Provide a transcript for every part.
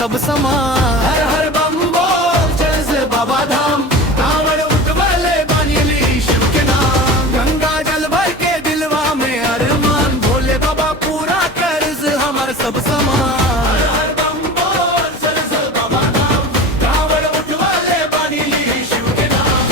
सब समान। हर हर बम बोल चल से बाबा धाम, कांवड़ उठवाले बानी शिव के नाम। गंगा जल भर के दिलवा में अरमान, भोले बाबा पूरा कर्ज हमार सब समान। हर हर बम बोल चल से बाबा धाम, कांवड़ उठवाले बानी शिव के नाम।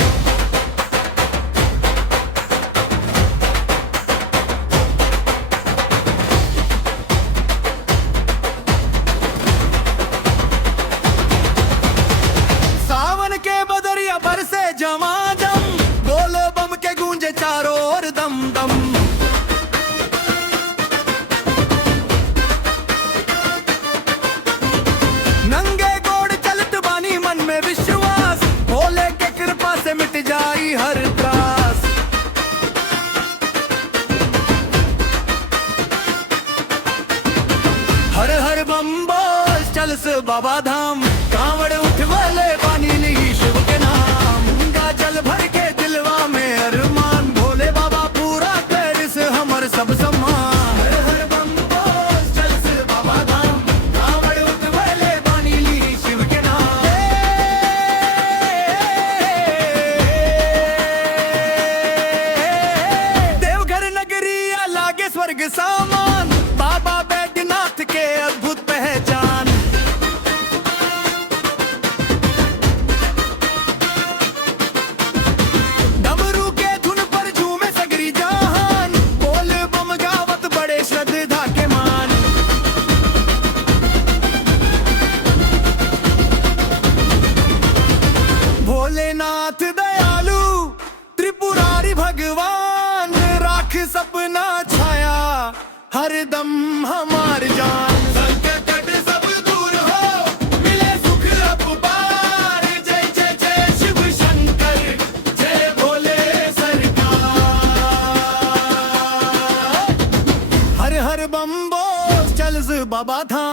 सावन के बदरिया बरसे झमाझम, बोल बम के गूंजे चारों ओर दम दम। नंगे गोड़ चलत बानी मन में विश्वास, भोले के कृपा से मिट जाई हर त्रास। हर हर बम बोल चल से बाबा धाम, कांवड़ उठवाले पानी ली शिव के नाम। गंगा जल भर के दिलवा में अरमान, भोले बाबा पूरा कर से हमर सब समान। हर हर बम बोल चल से बाबा धाम, कांवड़ उठवाले बानी शिव के नाम। देवघर नगरी लागे स्वर्ग सामान, बाबा बैद्यनाथ के अद्भुत पहचान। डमरू के धुन पर झूमे सगरी जहान, बोल बम गावत बड़े श्रद्धा के मान। भोलेनाथ दयालु त्रिपुरारी भगवान, राख सपना छाया हरदम हमार जान। संकट सब दूर हो, मिले सुख अपार। जय जय जय शिव शंकर, जय भोले सरकार। हर हर बम बोल चल से बाबा धाम।